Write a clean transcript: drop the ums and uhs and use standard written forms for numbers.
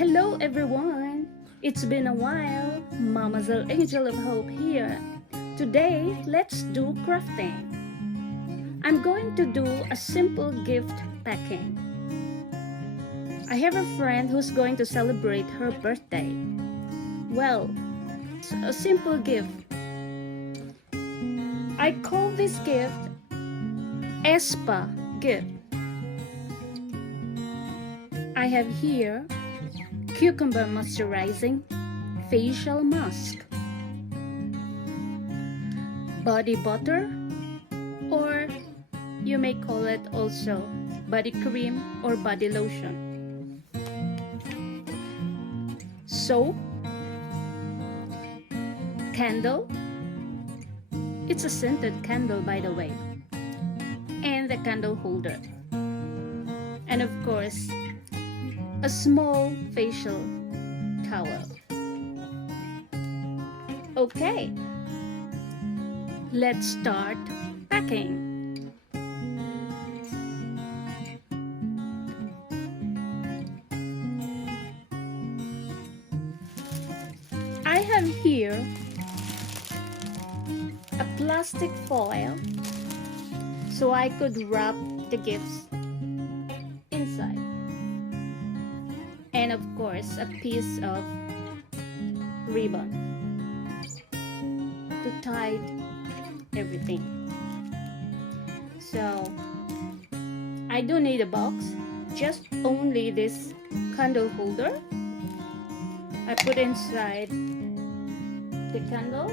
Hello everyone! It's been a while. Mama's Angel of Hope here. Today, let's do crafting. I'm going to do a simple gift packing. I have a friend who's going to celebrate her birthday. Well, it's a simple gift. I call this gift Espa gift. I have here cucumber moisturizing facial mask, body butter, or you may call it also body cream or body lotion, soap, candle, it's a scented candle by the way, and the candle holder, and of course a small facial towel. Okay, let's start packing. I have here a plastic foil so I could wrap the gifts inside. And of course, a piece of ribbon to tie everything. So, I don't need a box, just only this candle holder. I put inside the candle